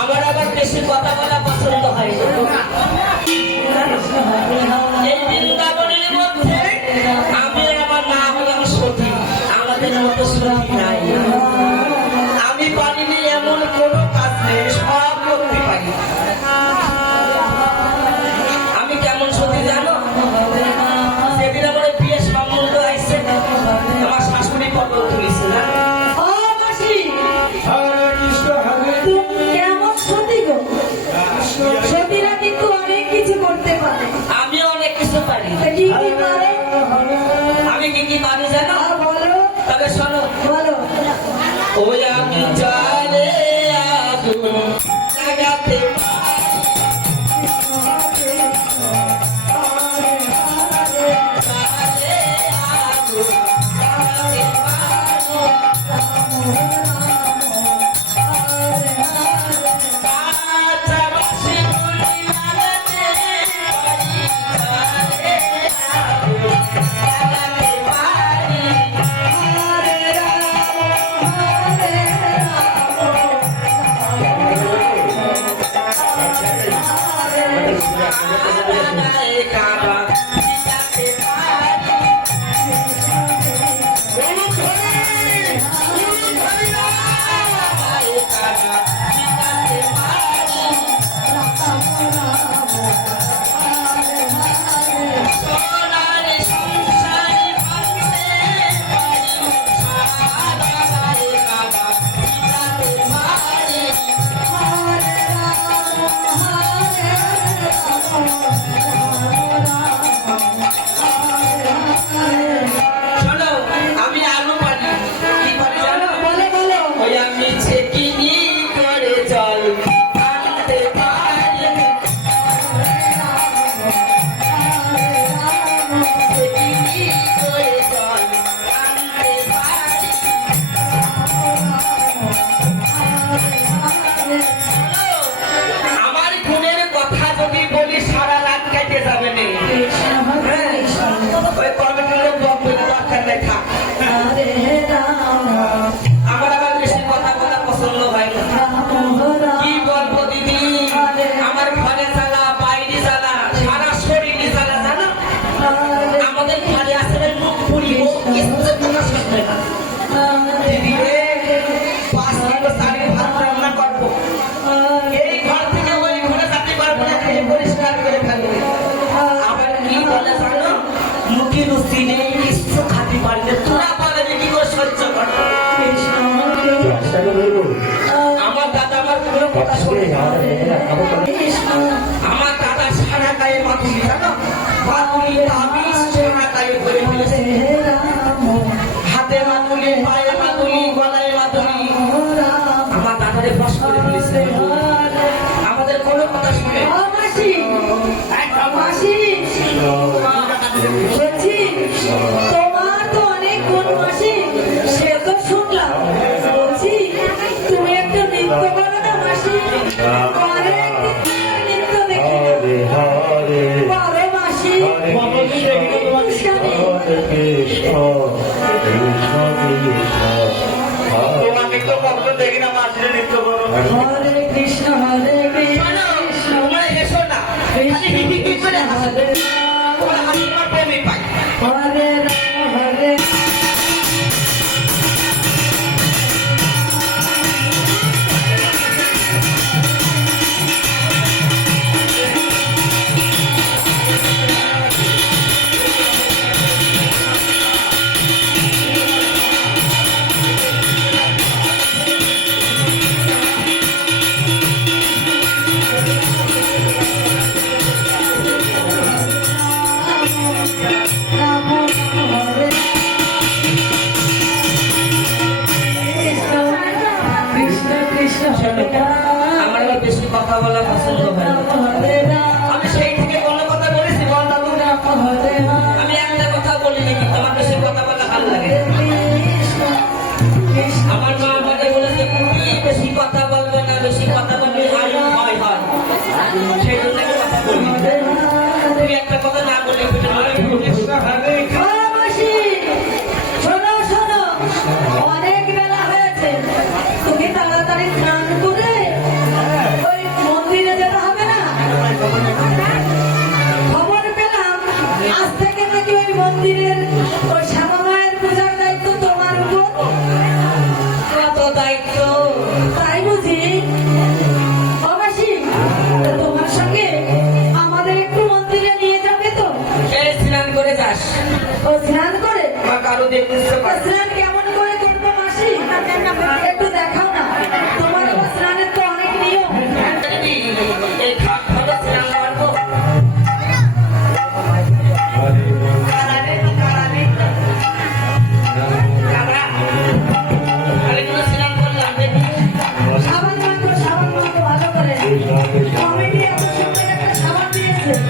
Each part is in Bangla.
আমার আবার বেশি কথা বলা Thank you. আমার দাদা সারা গায়ে মাথুরি দাদা হাতে মাথুরি পায়ে মাথুরি গলায় মাথুরি আমার দাদারে বস করে ফেলেছে। আমাদের কোনো কথা তোমার তো অনেক গুণ মাসি। সে তো শুনলাম। বলছি, তুমি একটা নৃত্য করো। কৃষ্ণ কৃষ্ণ কৃষ্ণ তোমাকে তো ভক্ত দেখি না মাঝে নৃত্য করো হরে কৃষ্ণ হরে কৃষ্ণ এসো না la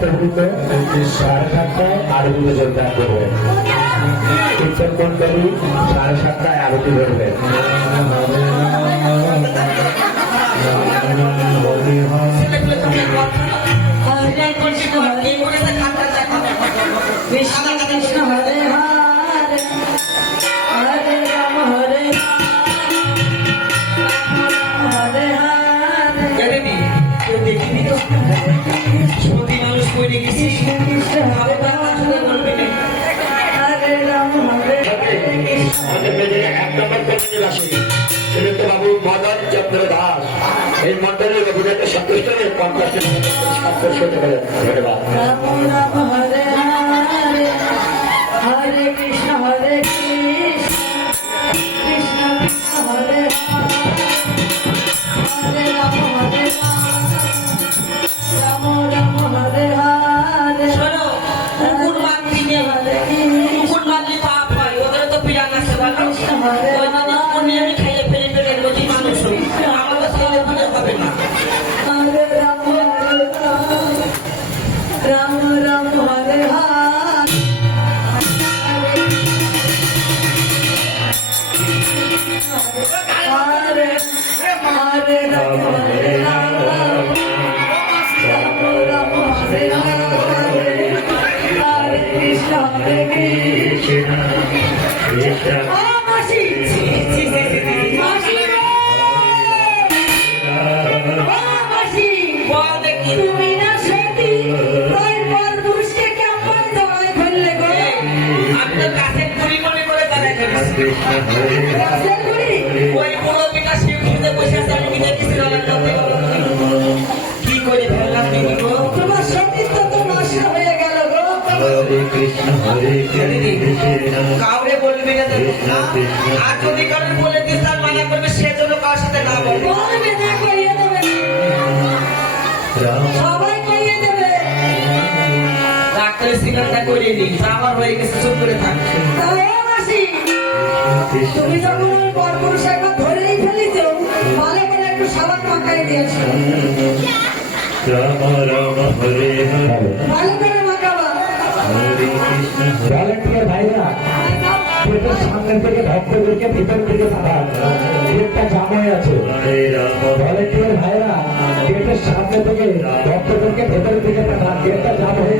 ভক্তবৃন্দ সাড়ে সাতটায় আরতিতে যোগদান করবেন কীর্তন মন্ডলী সাড়ে সাতটায় আরতি ধরবেন হরে কৃষ্ণ। সেটা তো বাবু মদন চন্দ্র দাস। এই মন্ডলের অভিনেতা সন্তুষ্ট পারে ধন্যবাদ। তো মনে করে তারা ওই বসে আছে আমি কি করে ফেললাম দিদি গো তোমার সতীত্ব তো নষ্ট হয়ে গেল গো হরে কৃষ্ণ হরে কৃষ্ণ কাউরে বলবি না? আর যদি কাউকে বলে দিস তার মানা করবে সে জন্য কার সাথে না বলবে বলবে না করে দিই আমার হয়ে গেছে চুপ করে থাক। তুমি যখন ওই পরপুরুষ একবার ধরেই ফেলিছ ভালো করে একটু সাবান মাখাই দিয়েছ। রাম রাম হরে হরে ভালো করে মাখাবা। হরে কৃষ্ণ ভলেন্টিয়ার ভাইরা গেটের সামনে থেকে ভক্তদেরকে ভিতর থেকে পাঠান গেটটা জাম হয়ে আছে। ভলেন্টিয়ার ভাইরা গেটের সামনে থেকে ভক্তদেরকে ভেতর থেকে পাঠান। গেটটা জাম হয়ে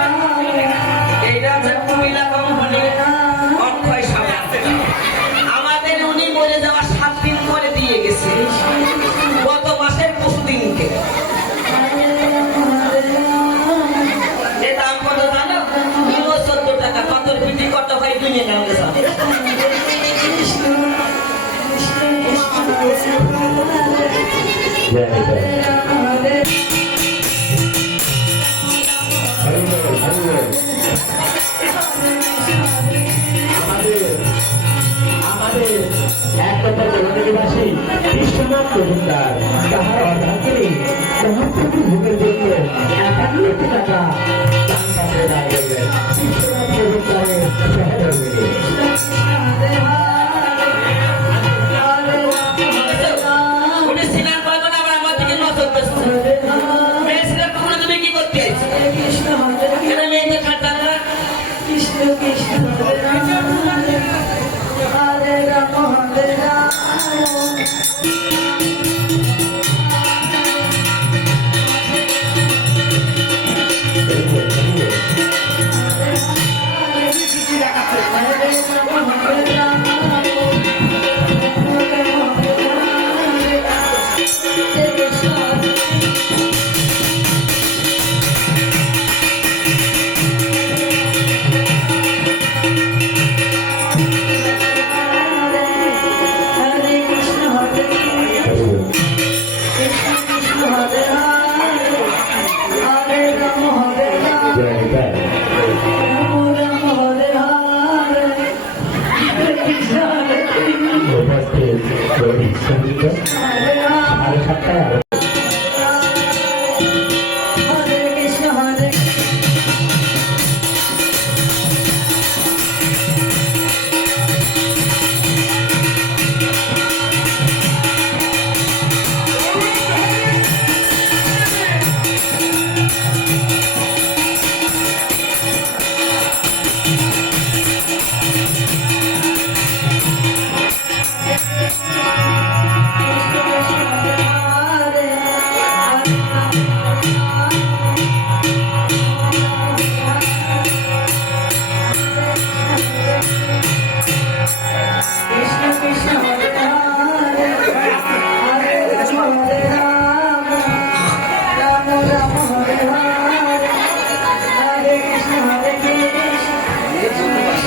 এইটা এক কথা জননিবাসী বিশ্বনাথ মজুমদার তাহার অর্ধাঙ্গিনী মহাপ্রভু ভোগের জন্য একান্ন টাকা দান